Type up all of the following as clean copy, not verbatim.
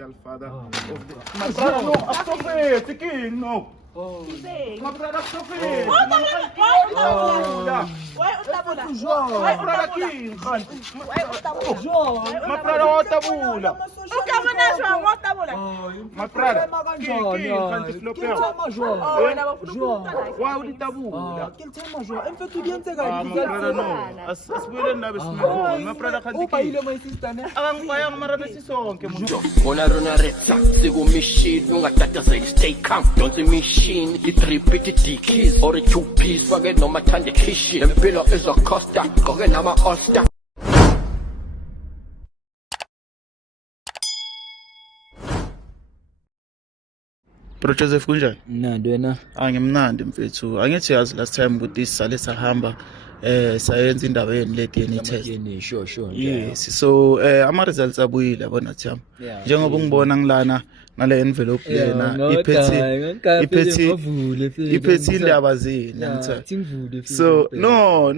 Father of the... My brother, no, Aksofe, the king, no. My brother, Aksofe. Why utabula? My brother, king, my brother, Otabula. My brother, king, why would it tabula? My brother, no. As well as my brother, can't Runa retsa, sigo machine, nunga tata say stay calm. Don't see machine, it repeated the keys or a 2-piece, forget no matter the kishi. And pillow is a costa, go get nama osta. Bro Joseph kunjani? Mnandi wena? Ngimnandi mfethu. Angithi yazi last time ukuthi sisale sahamba sayenza indaba yeni leti yeni test. Sure. Yes. So ama results abuyile yabona Thami. Njengoba ungibona ngilana ngale envelope lena iphethe indaba zini ngithe. So no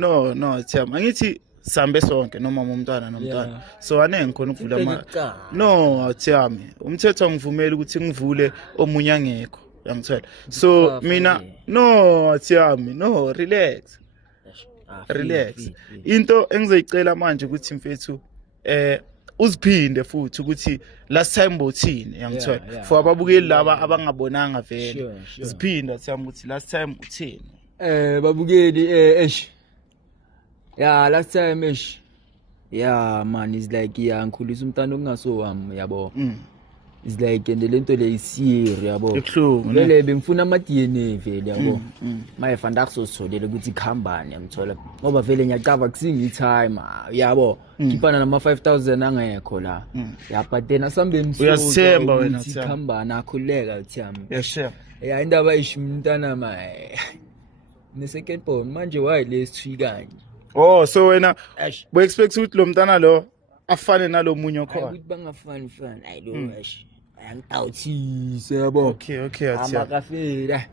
Thami. Angithi sambe sonke noma umntwana so ane ngikhona ukuvula no Thami umthetho ngivumela ukuthi ngivule omunye angekho yangithola so mina no Thami no relax into engizoyicela manje ukuthi mfethu uziphinde futhi ukuthi last time bothini yangithola for ababukeli laba abangabonanga vele ziphinda Thami ukuthi last time uthini babukeli yeah, last time yeah man, it's like ngikhulisa umntana ongaso wami yabo. It's like lento le isiri yabo. Lele bengifuna ama DNA vele yabo. Mayefanda kusositholele ukuthi ikhambani yamthola. Ngoba vele ngiyacava kusinga itime yabo. Kipana nama 5000 angekho la. Ya but then asambe mso. Uyasemba wena ikhambani akhuleka Thami. Yes. Yeah, indaba ishimntana ne second born manje why lesi kanye. Oh, so wena we expect ukuthi lo mntana lo afane nalo munye khona. Ukuthi bangafani ayi lo angitawuthise yabo. Okay athi. Amakafela.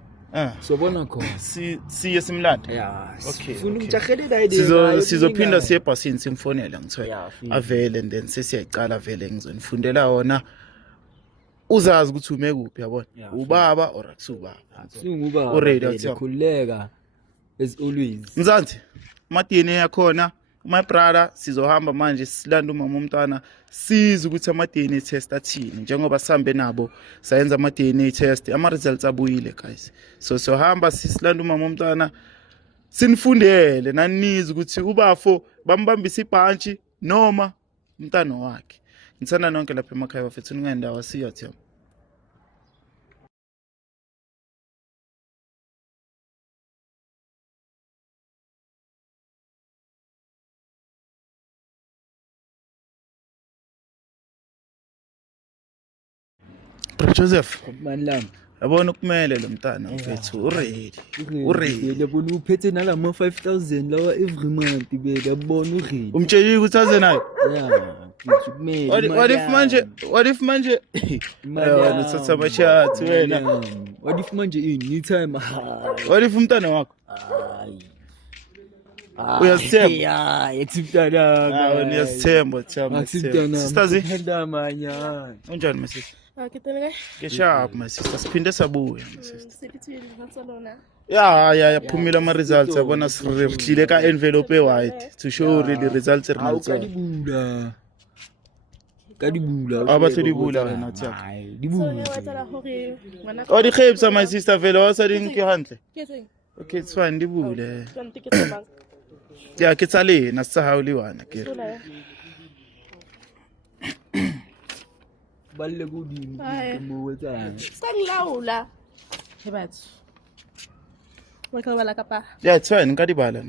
Sobona khona. Siye simlande. Yeah. Okay. Ufuna ukujahelela idea. Sizophinda siye ebhasini simfonela ngithola. Avele and then sesiyaqala vele ngizonifundela wona. Uzazi ukuthi ume kuphi yabona. Ubaba or akusubaba. Singubaba. Already athi. Khuleka as always. Mzansi ama-DNA yakhona my brother sizohamba manje silanda umama umntwana siza ukuthi ama-DNA test athini njengoba sihambe nabo sayenza ama-DNA test ama-results abuyile guys so sohamba sisilanda umama umntwana sinifundele naniza ukuthi ubafo bambambisa ibhantshi noma umntwana wakhe ngithanda nonke lapha emakhaya bafethu ningendawo siya Thami. Joseph Man lam. yabona ukumele lo mntana mfethu uready yabona uphethe nalama 5000 lawa every month bebe yabona uready umtsheli ukuthi aze nayo ngithi kumele what if manje wena uthatha amashati wena what if manje ini time what if umntana wakho uyazithemba yethimntana wena uyazithemba Thami sister henda manya unjani my sister Sharp my sister siphinde sabuya my sister yeah phumile ama results yabona sirehlile ka envelope white to show really results kadibula abathulibula wena Thami hayi dibula o di khepsa my sister vele wa sa ding ke hantle okay it's fine dibule ya ke tsale na sa hauliwana ke balle kudini kumwetsa Sangilawula. Hebathu. Wakabala kapa. yeah it's fine nkadibala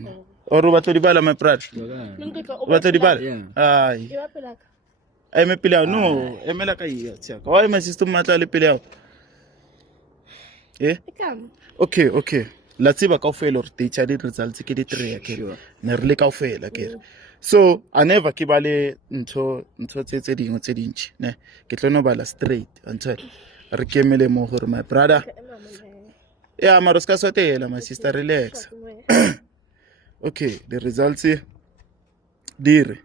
or batlo dibala my brother batlo dibala ai Iwapela ka. ai me pele no emela ka iya tsaka why my sister matla le pele yao Ikam. okay la tsiba kaofela or data di results ke di 3 ke ne re le kaofela ke so I never ke bale ntho tse dingwe tse dintsi ne ke tlono bala straight until re kemele mo gore my brother yeah mara ska swatela my sister relax okay the results dire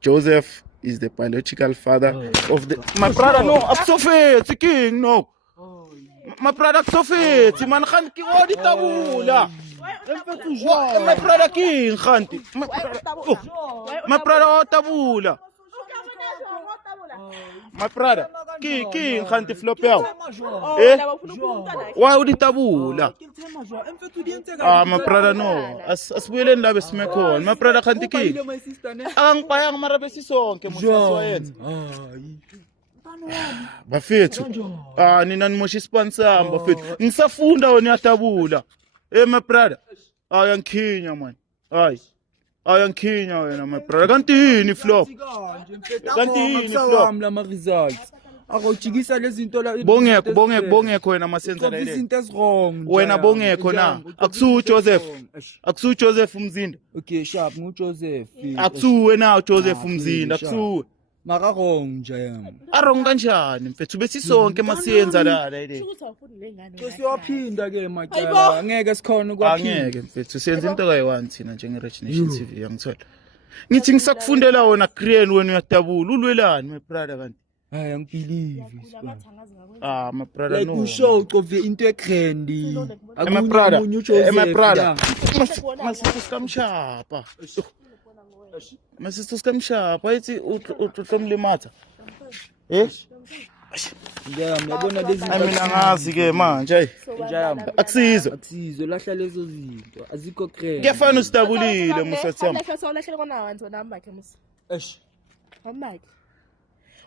Joseph is the biological father of the my brother. No, akusofethi king no. My brother akusofethi man khanti ki odi tabula. My brother king khanti. My brother tabula. My brother king khanti flop yawo. Why odi tabula? My brother no. Asibuyeleni la besime khona. My brother khanti king. Angipayanga mara besisonke musasiwayenza. Bafethu. Nina nimoshi sponsor bafethu. Ngisafunda wona yatabula. My brother. Ayangikhinya man. Ayangikhinya wena my brother. Kanti yini flop? Kanti yini flop? Lama results. Akujikisa lezinto la Bongekho wena masenza la ile. izinto ezwrong. Wena bongekho na. Akusu Joseph. Akusu Joseph Mzinda. Okay, sharp nguJoseph. Akusu wena Joseph Mzinda. Akusu. Maka wrong nje yami. Arong kanjani mfethu besisonke masiyenza la ile. Siyaphinda ke macala. Angeke sikhona ukwaphila. Angeke mfethu siyenza into kayi-1 thina njenge-Rich Nation TV yangithola. Ngithi ngisakufundela wona Kriyen wena uyatabula ulwelani my brother kanti. Hayi angibelieve. My brother Like no. usho uqove into egrendi. My brother. My brother. Masister sikamshapa. Masister sikamshapa ithi uhlomlimatha. Ngiyabona lezi Mina ngazi ke manje akusizo. Akusizo lahla lezo zinto. Azikho grendi. Kuyafana usitabulile musathamba. Lahle kona wantu namba ke musa. Eish. Mama.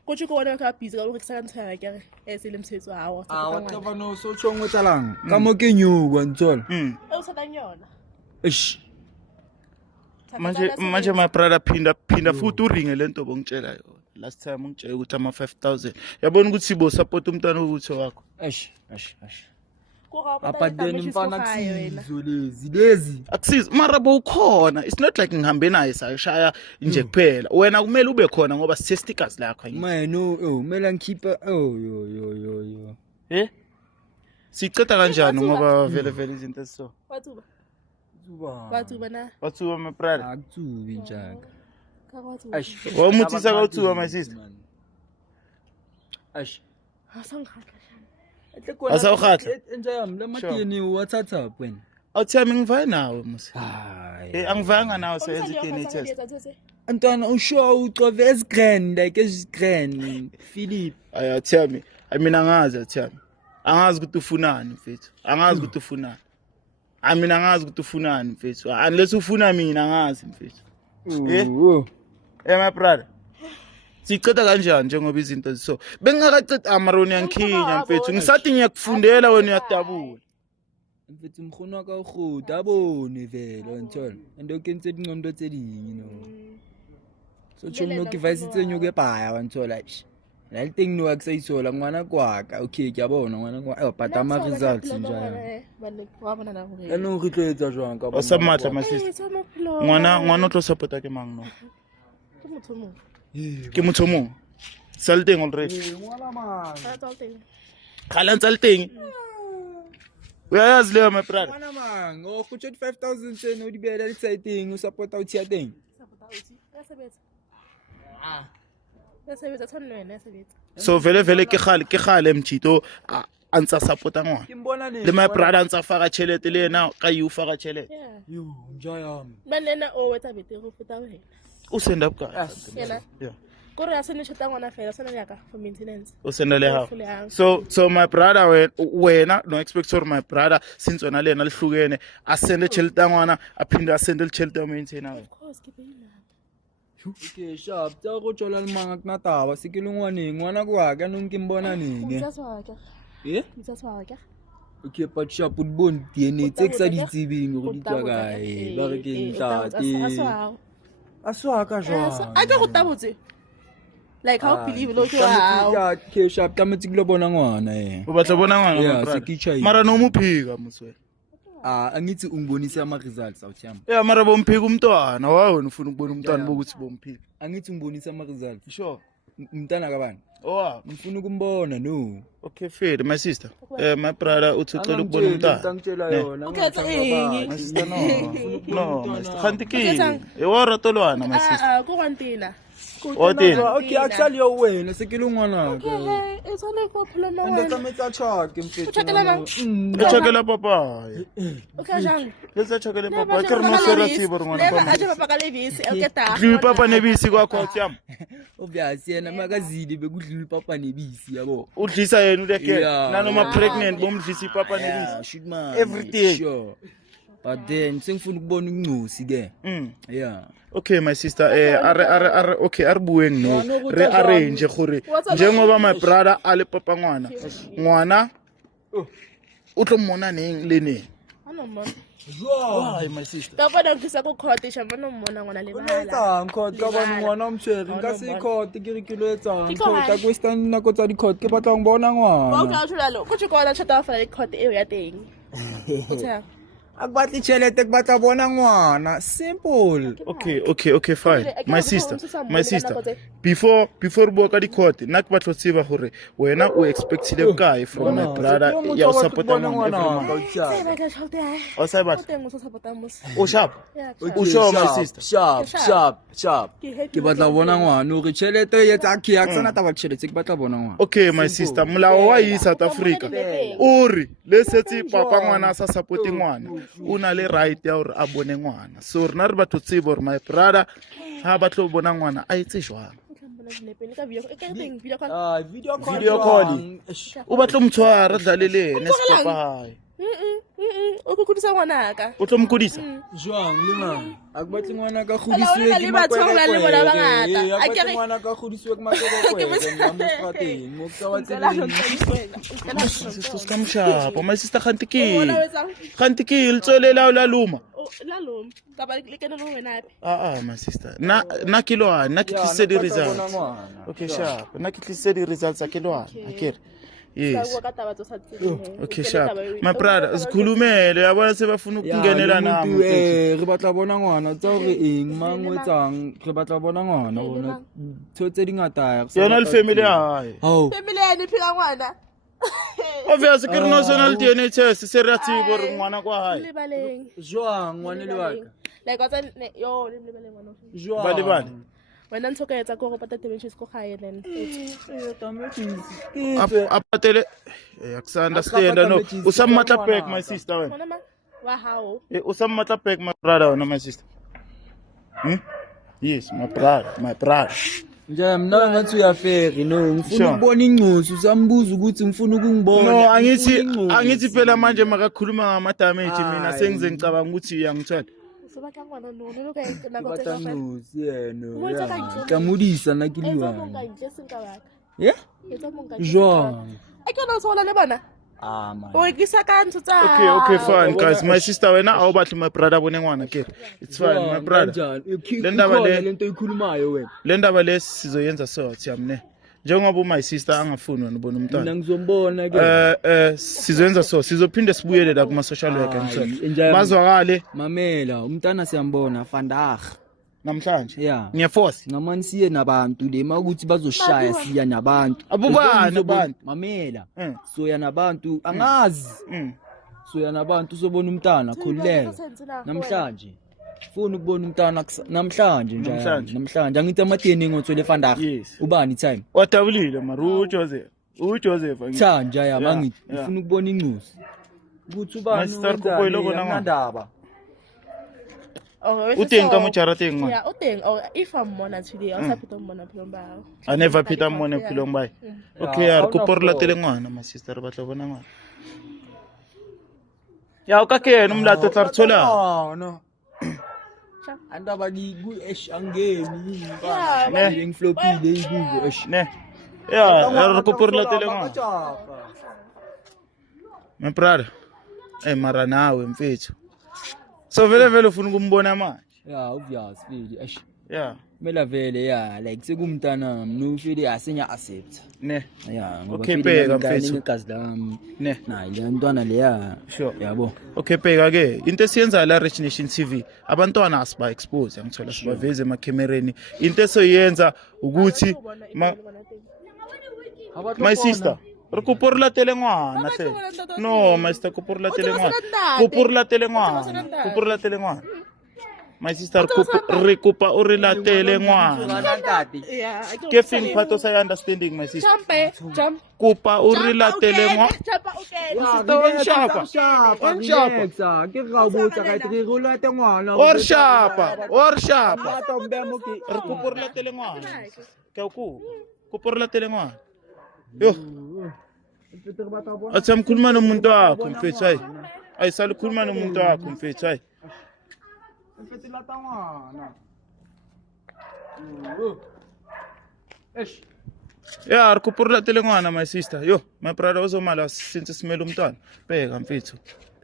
Kuthi kona ka busy ka ukusekantheka ke esile mthetho hawo. Whatever no so chongo tsalang. Ka mo ke nyuka ntsola. Usatanyona. Eish. Manje my brother phinda futhi uringe lento bongitshela yona. Last time ungitshela ukuthi ama 5000. Yabona ukuthi sibo support umntwana ukuthi wakho. Eish. Apadeni mfana kusizo lezi. Akusizi mara bowukhona. It's not like ngihambe naye sayishaya nje kuphela. Wena kumele ube khona ngoba sise stickers lakho yini. No, kumele ngikhipha yo. Siceda kanjani ngoba vele izinto eziso. Wathuba na. Wathuba my brother. Akuthubi njaka. Eish. Wamuthisa kawuthuba my sister. Eish. Asangikhatha. Asawukhatha. Nje yami lamatini wathatha wena. Awuthami ngivaye nawe musa. Hayi. Angivanga nawe seyenza i-DNA test. Antwana usho uqove esigrand like esigrand Philip. Ayathami. Mina ngazi athami. Angazi ukuthi ufunani mfethu. Angazi ukuthi ufunani. Mina ngazi ukuthi ufunani mfethu. Unless ufuna mina ngazi mfethu. My brother. Siceda kanjani njengoba izinto ziso. Bengingakaceda amaroni yankhinya mfethu. Ngisathi ngiyakufundela wena uyatabula. Mfethu mkhona ka ukhuda abone vele wanthola. Ento kenze ingqondo tsedingi no. So chono device tsenyu ke baya wanthola. La thing no akusayisola ngwana kwaka. Okay kuyabona ngwana kwa but ama results njalo. Eno ngitletsa jwang ka. Osamatha my sister. Ngwana tlo support ke mang no. Ke motho mo. Salteng already. Ngwana man. Khala salteng. Uyayazi leyo my brother. Ngwana man, ukhutshe 5000 sena udibela exciting usupport out here thing. So vele ke khale mjito antsa supporta ngwana. Kimbona le. Le my brother antsa faka chelete le yena ka yu faka chelete. Yo, njayami. Banena wetha bete go futa wena. O send up ka. Yena. Yeah. Kore asene chota ngwana fela sana yaka for maintenance. O send le ha. So my brother wena no expect for my brother since wena le na lihlukene asende chelete ngwana aphinda asende chelete maintainer. Of course ke bina. Okay, sharp. Tsa go tjola le manga kana taba se ke lengwaneng ngwana kwa ka nong ke mbona neng. Mtsaswaka. Okay, but sharp bon DNA tseksa ditsebing go ditwa kae. Ba re ke ntate. Aswaka jwa. A ke go tabotse. Like how believe lo ke wa. Ya ke sharp tametse ke lo bona ngwana O batla bona ngwana Yeah, my brother. sekitjha Mara no muphika muswe. Angithi ungibonisa ama results awuthiyami. Mara bomphika umntwana wawe wena ufuna ukubona umntwana bokuthi bomphika. Angithi ungibonisa ama results. Sure. Umntana kabani? Owa. Ngifuna ukumbona no. Okay, fair, my sister. My brother uthi ucela ukubona umntana. Angitshela yona. Ukhetha yini? My sister no, my sister. Kanti kini? Ewara tolwana my sister. Ku kwantina. Okay, actually yo wena sekilungwana. Okay, it's only for phela Ndo mama. tsametse chaka mfethu. Uchakela mang? Echakela papa. Okay, jang. Let's chakela papa. Ke re no sera sibo ngwana Leva papa. aje papa ka lebisi, okay ta. Dlu papa nebisi kwakho yami. Obviously yena makazidi bekudlula papa nebisi yabo. Udlisa yena uleke. Yeah. Nanoma pregnant bomdlisi papa nebisi. Shoot man. Everything. Sure. But then sengifuna ukubona uncusi ke. Yeah. Okay my sister okay arbueng no re arrange gore njengoba my brother ale papa ngwana o tlo mmona neng le neng Anomona. why my sister Ka bona ngisa ku court shamba no mmona ngwana le bala. Etsang court ka bona ngwana umtshwere nka se court ke re ke lo etsang court ka question nako tsa di court ke batla go bona Ba ngwana. utlwa tshula lo. Ku tshiko la chata fa le court eo ya teng. Utsa. Akubatli chelete ke batla bona ngwana. Simple. okay fine my sister before bua ka di court nna ke batlo tseba gore wena o expectile kae from my brother ya o support ngwana Sai ba ka chota ai. o sa batla Teng o sa support amos. o sharp Yeah. o sure my sister Sharp. Ke batla bona ngwana o re chelete e etsa ke ya tsana taba chelete ke batla bona ngwana. okay my sister molao wa yi South Africa o re le setse papa ngwana sa support ngwana o na le right ya gore a bone ngwana so rena re batho tsebo gore my brother ha batlo bona ngwana a etse jwang video call o batlo mtshwara dlalele ene se papa O ku kudisa ngwana ka. o tlo mkodisa Jwang le mang akubatli ngwana ka Ala, godisiwe ona ke le batho ba le bona ba makwele. ngata. A Akubatli kere- ngwana ka godisiwe ke makwele ya mo strateng mo tsa wa sister ska mshapo my sister ganti ke le tsolela la luma Lalo, ka ba le kana no wena. my sister na ke lwana na ke tlise di results okay sharp na ke tlise di results a ke lwana akere yes Ka taba tso sa tsile. okay sharp my brother zikhulumele yabona sebafuna ukungenela nami re batla bona ngwana tsa gore eng mang o etsang re batla bona ngwana bona tshotse dingata yona le family hae oh Family ya ni phila ngwana. obviously ke national DNA test se re tsibo re ngwana kwa hae Le baleng. jwang ngwana le waka Like what's yo le baleng ngwana. jwang ba le bana Wena ntse ka etsa go pata dimensions ko gae then. apatele aksa understand no usammatla back my sister wena Mona ma wa hao. usammatla back my brother wena my sister yes my brother nje mina ngathi uyaferi no ngifuna ukubona incosi usambuza ukuthi ngifuna ukungibona no angithi phela manje makakhuluma ngama damage mina sengize ngicabanga ukuthi uyangithwala So ba ka ngwana no lo ka ena go batla tsela. incosi yena Mo etsa ka ntle. tlamodisa na ke Etsa liwa monga ntle senka ba. yeah Etsa monga. jwang A ke no sola le bana. man O ikisa ka ntse tsa. okay fine guys my sister wena awubathi my brother bone ngwana ke it's fine my brother Le ndaba le- lento ikhulumayo wena le ndaba lesi sizoyenza sothi yamne njengoba my sister angafuni wena ubona umntwana mina ngizombona ke sizoyenza so sizophinde sibuyele la kuma social worker ngithola enjalo. bazwakale mamela umntana siyambona vandag namhlanje yeah ngiyaforce ngamani siye nabantu le makuthi bazoshaya siya nabantu Abubani abantu? mamela Mm. soya nabantu angazi soya nabantu sobona umntana khululeka namhlanje funa ukubona umntana namhlanje Namhlanje. namhlanje angithi amadeni ngothwele vandag Yes. ubani time wadabulile maru Joseph thanja ya Yeah, mangithi yeah. ufuna ukubona incusi ukuthi ubani Master Kukwelo bona ngwana. ndaba o teng ka mojarateng ngwana Yeah, o teng. Oh, if I'm mona today, I'll start to mona philomba. a never phita mmone philong bae okay ya re kopo re latele ngwana my sister re batla bona ngwana ya o ka ke yena umlato tla re thola no andaba ku angeni Yeah, Ne. ngiflopile ikuko ne ya re kopo re latele ngwana my brother mara nawe mfethu so vele ufuna ukumbona manje ya obvious vele yeah mela vele ya like sekumntana no vele asenya accept ne ya ngoba Okay, vele bheka, ngingane mfethu. ngegazi lami ne na le ntwana leya Sure. yabo okay bheka ke into esiyenza la Rich Nation TV abantwana asiba expose ngithola sibaveze emakemereni into esoyenza ukuthi my sister Re kupurla tele ngwana hle. No, my sister kupurla tele ngwana. Kupurla tele ngwana. Kupurla tele ngwana. My sister re kupa o re latele ngwana. Yeah, Ke feng phato sa understanding my sister? Jump. Kupa o re latele ngwana. Jump, okay. Ke ga botsa ka re go lata ngwana. Or shapa. Re kupa o re latele ngwana. Ke o kupa o re latele ngwana. Yo. Athi amkhuluma nomuntu wakho mfethu hayi. Ayisalikhuluma nomuntu wakho mfethu hayi. Mfethu lata ngwana. Yeah, re kupa o re latele ngwana my sister. Yo, my brother uzomala since simele umntwana. Bheka mfethu.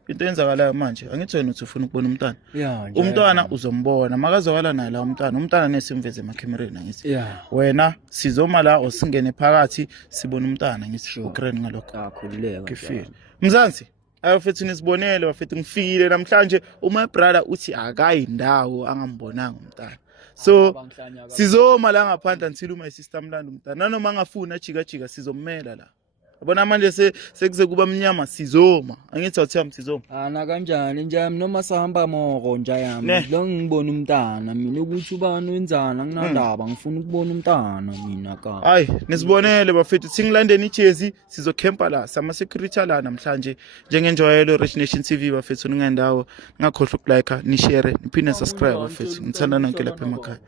Into eyenzakalayo manje angithi wena uthi ufuna ukubona umntwana. Yeah. Umntwana uzombona makazokala naye la umntwana nesimveze emakhemereni angithi. Yeah. Wena sizoma la osingene phakathi sibona umntwana ngithi ugrand ngalokho. Akhululeka. Ngifile. Mzansi, ayofethu nisibonele bafethu ngifile namhlanje my brother uthi akayindawo angambonanga umntwana. So sizoma la ngaphandle until my sister mlanda umntwana noma angafuna jika sizomela la. Yabona manje sekuze kuba mnyama sizoma angithi awuthamba sizoma. Ana kanjani nje noma sahamba moko nje yami Ne. lo ngibona umntana mina ukuthi ubani wenzana nginandaba ngifuna ukubona umntana mina ka. Hayi nisibonele bafethu singilandeni iJersey sizocampa la sama security la namhlanje njengenjoyelo Rich Nation TV bafethu ningendawo ngakhohlwa ukulike ni share niphinde subscribe bafethu ngithanda nonke lapha emakhaya.